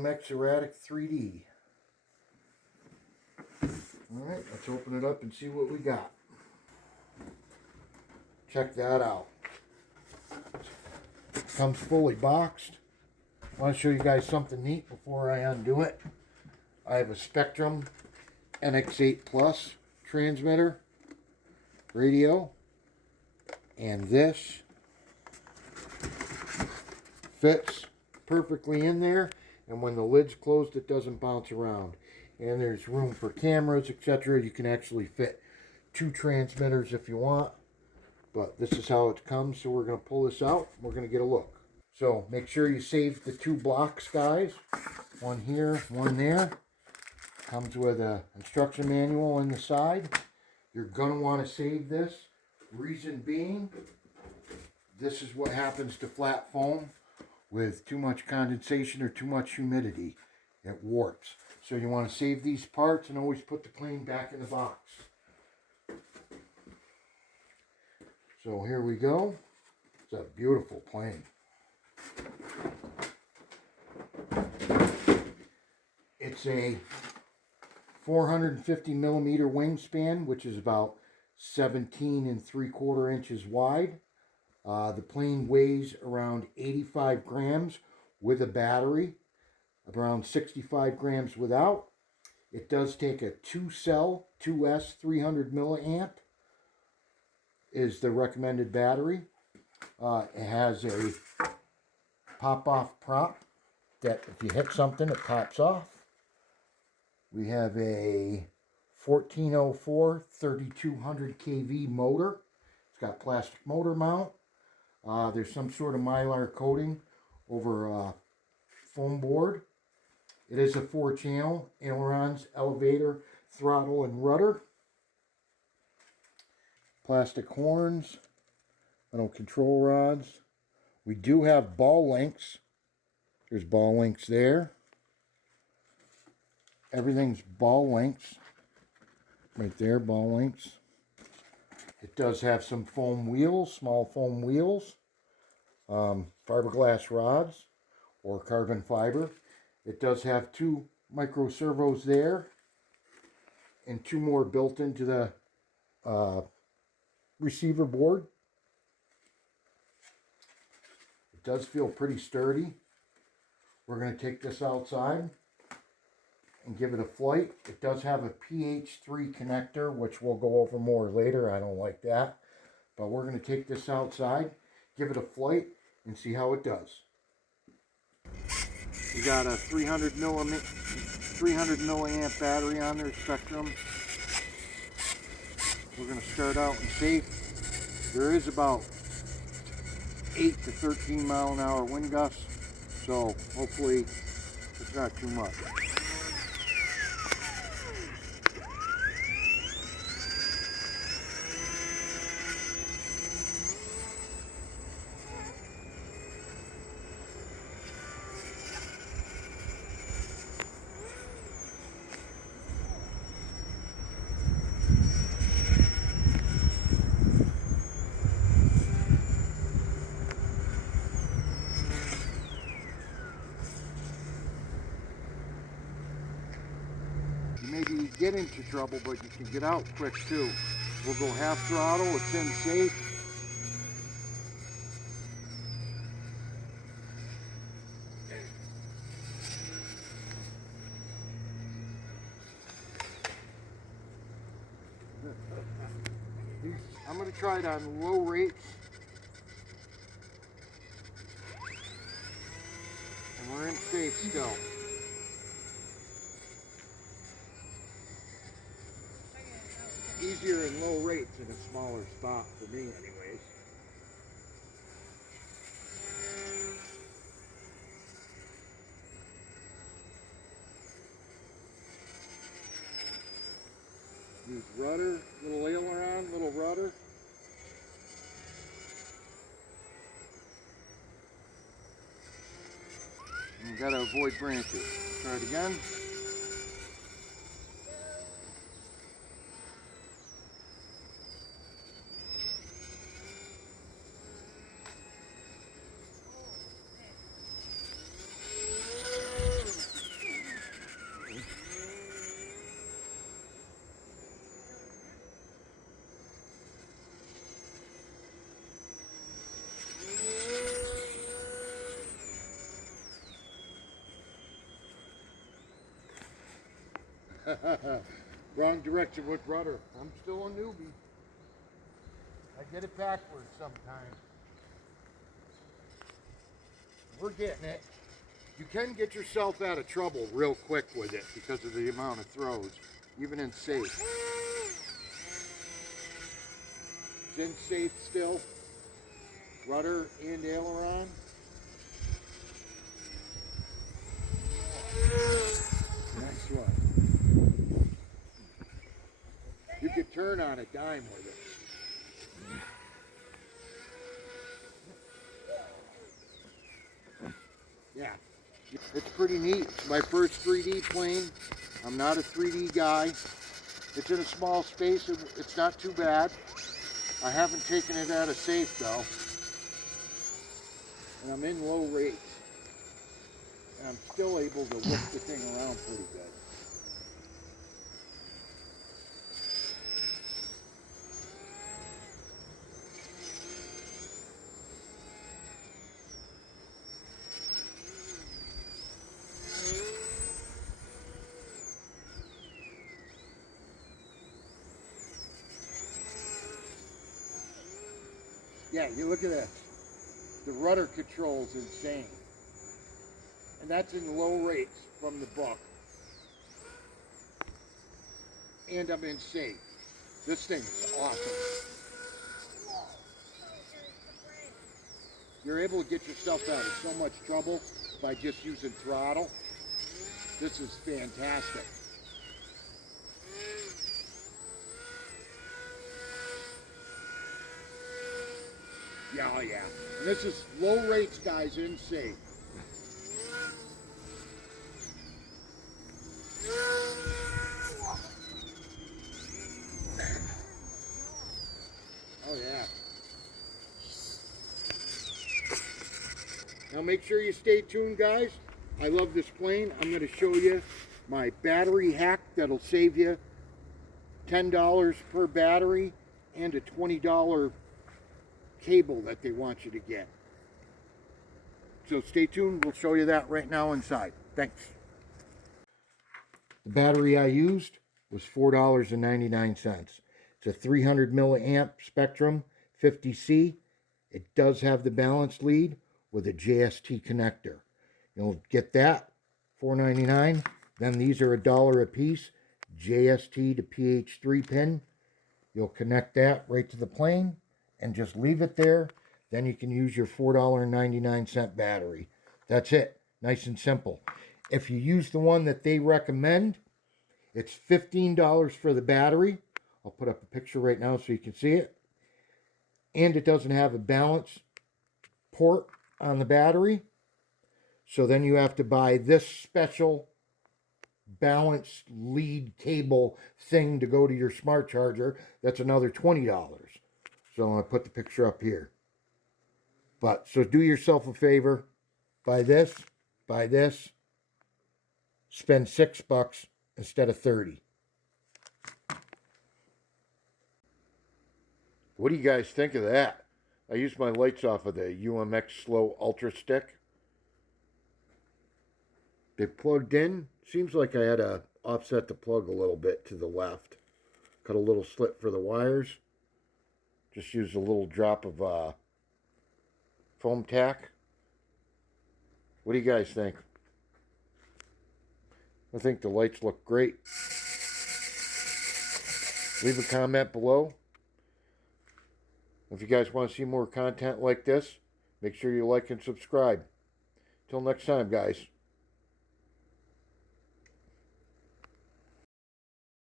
UMX Eratix 3D. Alright, let's open it up and see what we got. Check that out. It comes fully boxed. I want to show you guys something neat before I undo it. I have a Spektrum NX8 Plus transmitter, radio, and this fits perfectly in there, and when the lid's closed it doesn't bounce around. And there's room for cameras, etc. You can actually fit 2 transmitters if you want, but this is how it comes. So we're going to pull this out, we're going to get a look. So make sure you save the 2 blocks, guys. One here, one there. Comes with an instruction manual on the side. You're going to want to save this. Reason being, this is what happens to flat foam with too much condensation or too much humidity. It warps. So you want to save these parts and always put the plane back in the box. So here we go. It's a beautiful plane. It's a 450 millimeter wingspan, which is about 17 3/4 inches wide. The plane weighs around 85 grams with a battery, around 65 grams without. It does take a 2-cell 2S 300 milliamp is the recommended battery. It has a pop-off prop that if you hit something it pops off. We have a 1404 3200 kV motor. It's got plastic motor mount. There's some sort of mylar coating over a foam board. It is a 4-channel, ailerons, elevator, throttle, and rudder. Plastic horns, metal control rods. We do have ball links. There's ball links there. Everything's ball links. Right there, ball links. It does have some foam wheels, small foam wheels. Fiberglass rods or carbon fiber. It does have 2 micro servos there and 2 more built into the receiver board. It does feel pretty sturdy. We're going to take this outside and give it a flight. It does have a PH3 connector, which we'll go over more later. I don't like that. But we're going to take this outside, give it a flight, and see how it does. We got a 300 milliamp battery on there, Spektrum. We're going to start out in safe. There is about 8 to 13 mile an hour wind gusts, so hopefully it's not too much. Maybe you get into trouble, but you can get out quick too. We'll go half throttle, it's in safe. I'm going to try it on low rates. And we're in safe still. Easier in low rates in a smaller spot for me anyways. Use rudder, little aileron, little rudder. And you gotta avoid branches. Try it again. Wrong direction with rudder. I'm still a newbie. I get it backwards sometimes. We're getting it. You can get yourself out of trouble real quick with it because of the amount of throws, even in safe. It's in safe still. Rudder and aileron. Nice one. You could turn on a dime with it. Yeah, it's pretty neat. It's my first 3D plane. I'm not a 3D guy. It's in a small space. It's not too bad. I haven't taken it out of safe though. And I'm in low rates. And I'm still able to lift the thing around pretty good. Yeah, you look at this. The rudder control's insane. And that's in low rates from the book. And I'm in safe. This thing is awesome. You're able to get yourself out of so much trouble by just using throttle. This is fantastic. Yeah, oh yeah. And this is low rates, guys, in safe. Oh yeah. Now make sure you stay tuned, guys. I love this plane. I'm going to show you my battery hack that'll save you $10 per battery and a $20 cable that they want you to get. So stay tuned. We'll show you that right now inside. Thanks. The battery I used was $4.99. It's a 300 milliamp Spektrum 50C. It does have the balanced lead with a JST connector. You'll get that, $4.99. Then these are $1 a piece, JST to PH3 pin. You'll connect that right to the plane and just leave it there. Then you can use your $4.99 battery. That's it, nice and simple. If you use the one that they recommend, it's $15 for the battery. I'll put up a picture right now so you can see it. And it doesn't have a balance port on the battery. So then you have to buy this special balance lead cable thing to go to your smart charger. That's another $20. So I'm going to put the picture up here. But so do yourself a favor. Buy this. Spend $6 instead of 30. What do you guys think of that? I used my lights off of the UMX Slow Ultra Stick. They plugged in. Seems like I had to offset the plug a little bit to the left. Cut a little slit for the wires. Just used a little drop of foam tack. What do you guys think? I think the lights look great. Leave a comment below. If you guys want to see more content like this, make sure you like and subscribe. Till next time, guys.